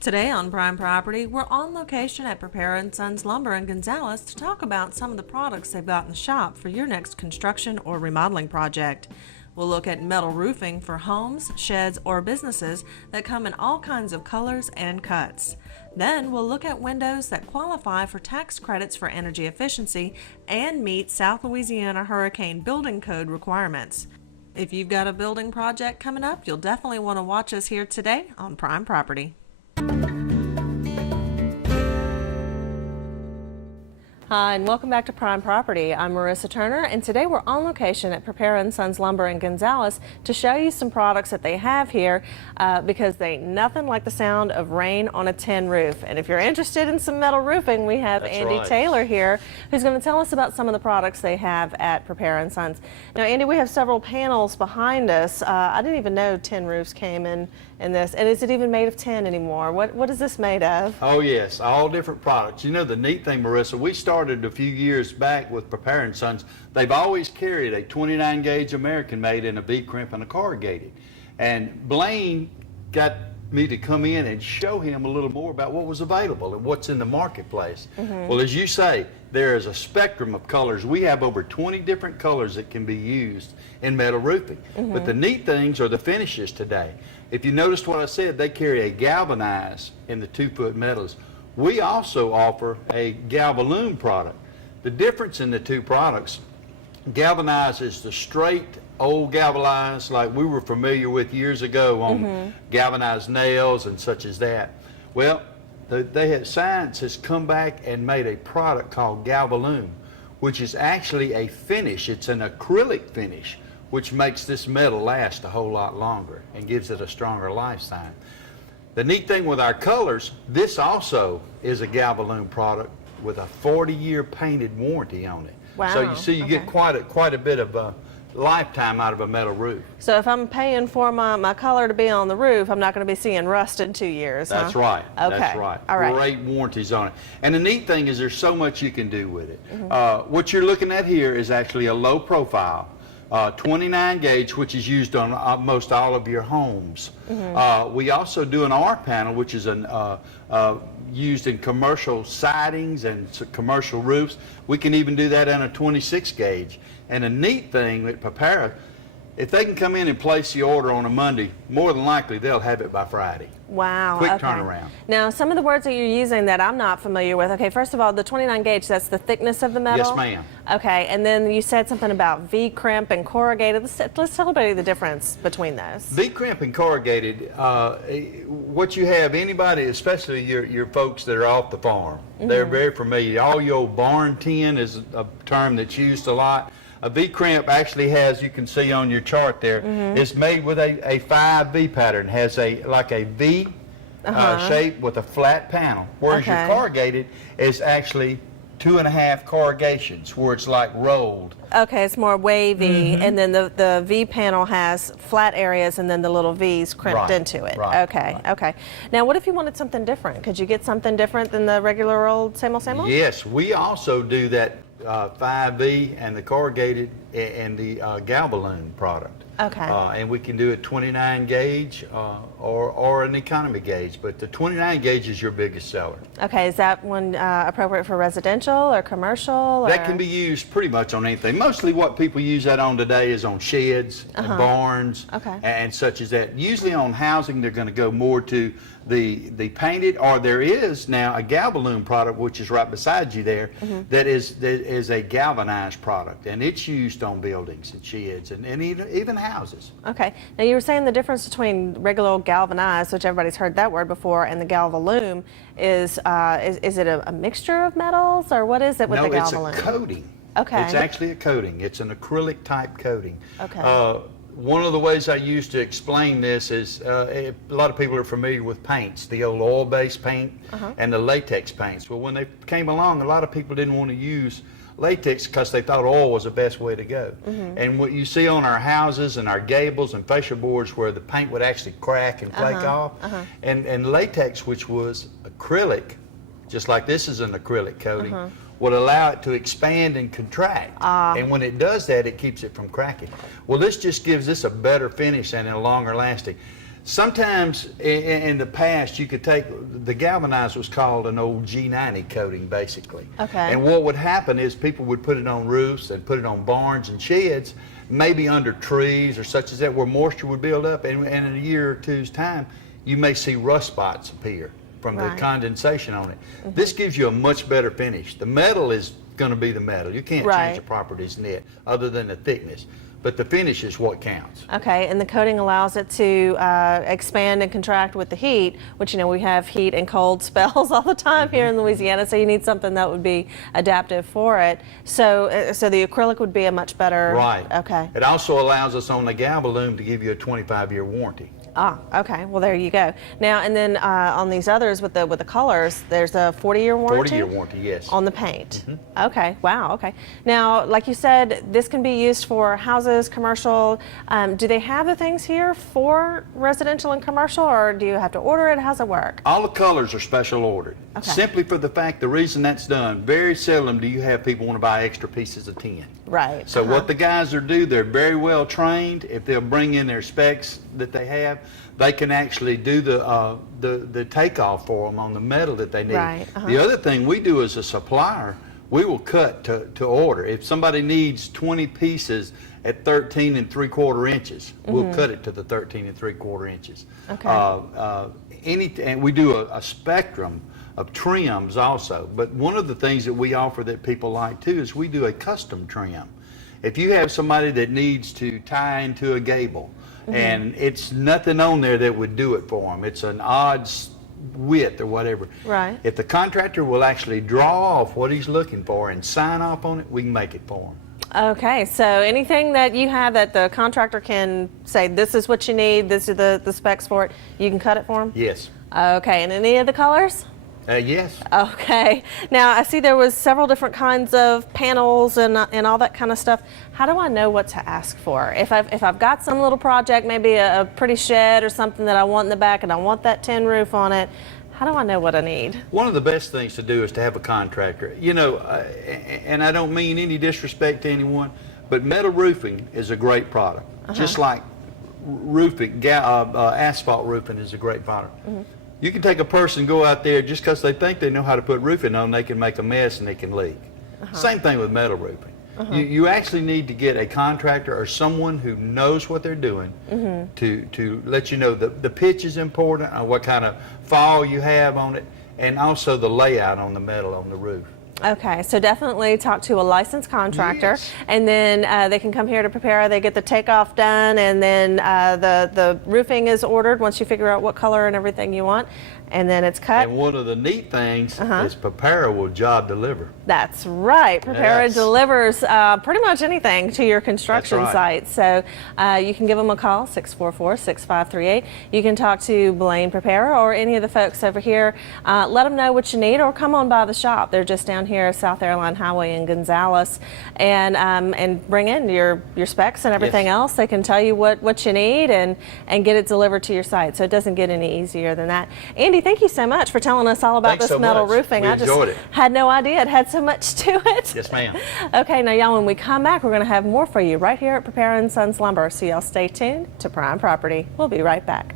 Today on Prime Property, we're on location at Purpera Sons Lumber in Gonzales to talk about some of the products they've got in the shop for your next construction or remodeling project. We'll look at metal roofing for homes, sheds, or businesses that come in all kinds of colors and cuts. Then we'll look at windows that qualify for tax credits for energy efficiency and meet South Louisiana Hurricane Building Code requirements. If you've got a building project coming up, you'll definitely want to watch us here today on Prime Property. Hi, and welcome back to Prime Property. I'm Marissa Turner, and today we're on location at Purpera Sons Lumber in Gonzales to show you some products that they have here because they ain't nothing like the sound of rain on a tin roof. And if you're interested in some metal roofing, we have Andy Taylor here who's going to tell us about some of the products they have at Purpera Sons. Now, Andy, we have several panels behind us. I didn't even know tin roofs came in this. And is it even made of tin anymore? What is this made of? Oh, yes, all different products. You know, the neat thing, Marissa, we started a few years back with Purpera Sons. They've always carried a 29 gauge American made in a V crimp and a corrugated. And Blaine got me to come in and show him a little more about what was available and what's in the marketplace. Well, as you say, there is a spectrum of colors. We have over 20 different colors that can be used in metal roofing. But the neat things are the finishes today. If you noticed what I said, they carry a galvanized in the 2-foot metals. We also offer a Galvalume product. The difference in the two products, galvanized is the straight old galvanized like we were familiar with years ago on galvanized nails and such as that. Well, science has come back and made a product called Galvalume, which is actually a finish. It's an acrylic finish, which makes this metal last a whole lot longer and gives it a stronger lifetime. The neat thing with our colors, this also is a Galvalume product with a 40-year painted warranty on it. Wow. So you see, you get quite a bit of lifetime out of a metal roof. So if I'm paying for my color to be on the roof, I'm not going to be seeing rust in 2 years. That's right. Okay. That's right. All right. Great warranties on it. And the neat thing is there's so much you can do with it. What you're looking at here is actually a low profile 29 gauge, which is used on most all of your homes. We also do an R panel, which is used in commercial sidings and commercial roofs. We can even do that on a 26 gauge. And a neat thing with Purpera, if they can come in and place the order on a Monday, more than likely they'll have it by Friday. Wow. Quick okay. turnaround. Now, some of the words that you're using that I'm not familiar with. Okay, first of all, the 29 gauge, that's the thickness of the metal? Yes, ma'am. Okay, and then you said something about V crimp and corrugated. Let's tell everybody the difference between those. V crimp and corrugated, what you have, anybody, especially your folks that are off the farm, they're very familiar. All your barn tin is a term that's used a lot. A V crimp actually has, you can see on your chart there, is made with a 5V pattern, has like a V shape with a flat panel, whereas your corrugated is actually 2.5 corrugations, where it's like rolled. Okay, it's more wavy, and then the V panel has flat areas and then the little V's crimped into it. Okay. Now, what if you wanted something different? Could you get something different than the regular old same old? Yes, we also do that 5V and the corrugated and the Galvalume product. Okay. And we can do a 29 gauge or an economy gauge, but the 29 gauge is your biggest seller. Okay, is that one appropriate for residential or commercial? That can be used pretty much on anything. Mostly what people use that on today is on sheds and barns and such as that. Usually on housing they're going to go more to the painted, or there is now a Galvalume product, which is right beside you there, that is a galvanized product, and it's used on buildings and sheds and even houses. Okay. Now, you were saying the difference between regular old galvanized, which everybody's heard that word before, and the Galvalume is it a mixture of metals, or what is it with the Galvalume? No, it's a coating. Okay. It's actually a coating. It's an acrylic type coating. Okay. One of the ways I use to explain this is a lot of people are familiar with paints, the old oil-based paint and the latex paints. Well, when they came along, a lot of people didn't want to use latex because they thought oil was the best way to go. And what you see on our houses and our gables and fascia boards where the paint would actually crack and flake off, and latex, which was acrylic, just like this is an acrylic coating, would allow it to expand and contract. And when it does that, it keeps it from cracking. Well, this just gives this a better finish and a longer lasting. Sometimes in the past, you could take, the galvanized was called an old G90 coating, basically. Okay. And what would happen is people would put it on roofs and put it on barns and sheds, maybe under trees or such as that, where moisture would build up, and in a year or two's time, you may see rust spots appear from the condensation on it. This gives you a much better finish. The metal is going to be the metal. You can't change the properties in it other than the thickness. But the finish is what counts. Okay, and the coating allows it to expand and contract with the heat, which, you know, we have heat and cold spells all the time here in Louisiana, so you need something that would be adaptive for it. So, so the acrylic would be a much better... Right. Okay. It also allows us on the Galvalume to give you a 25-year warranty. Ah, okay. Well, there you go. Now, and then on these others with the colors, there's a 40-year warranty? 40-year warranty, yes. On the paint? Okay. Wow. Okay. Now, like you said, this can be used for houses, commercial. Do they have the things here for residential and commercial, or do you have to order it? How's it work? All the colors are special ordered. Okay. Simply for the fact, the reason that's done, very seldom do you have people want to buy extra pieces of tin. Right. So what the guys do, they're very well trained. If they'll bring in their specs that they have, they can actually do the takeoff for them on the metal that they need. Right. The other thing we do as a supplier, we will cut to order. If somebody needs 20 pieces at 13 3/4 inches, we'll cut it to the 13 3/4 inches. Okay. And we do a spectrum of trims also. But one of the things that we offer that people like too is we do a custom trim. If you have somebody that needs to tie into a gable, and it's nothing on there that would do it for them, it's an odd width or whatever. Right. If the contractor will actually draw off what he's looking for and sign off on it, we can make it for him. Okay, so anything that you have that the contractor can say, this is what you need, this are the specs for it, you can cut it for them? Yes. Okay, and any of the colors? Yes. Okay. Now, I see there was several different kinds of panels and all that kind of stuff. How do I know what to ask for? If I've got some little project, maybe a pretty shed or something that I want in the back and I want that tin roof on it, how do I know what I need? One of the best things to do is to have a contractor. You know, and I don't mean any disrespect to anyone, but metal roofing is a great product. Just like roofing, asphalt roofing is a great product. You can take a person, go out there, just because they think they know how to put roofing on, they can make a mess and they can leak. Same thing with metal roofing. You actually need to get a contractor or someone who knows what they're doing to let you know the pitch is important, or what kind of fall you have on it, and also the layout on the metal on the roof. Okay, so definitely talk to a licensed contractor, and then they can come here to Purpera. They get the takeoff done, and then the roofing is ordered once you figure out what color and everything you want, and then it's cut. And one of the neat things is Purpera will job deliver. That's right. Purpera delivers pretty much anything to your construction site. So you can give them a call, 644-6538. You can talk to Blaine Purpera or any of the folks over here. Let them know what you need, or come on by the shop. They're just down here at South Airline Highway in Gonzales, and bring in your specs and everything else. They can tell you what you need and get it delivered to your site. So it doesn't get any easier than that. Andy, thank you so much for telling us all about this metal roofing. I just had no idea it had so much to it. Yes, ma'am. Okay, now y'all, when we come back, we're going to have more for you right here at Purpera Sons Lumber. So y'all stay tuned to Prime Property. We'll be right back.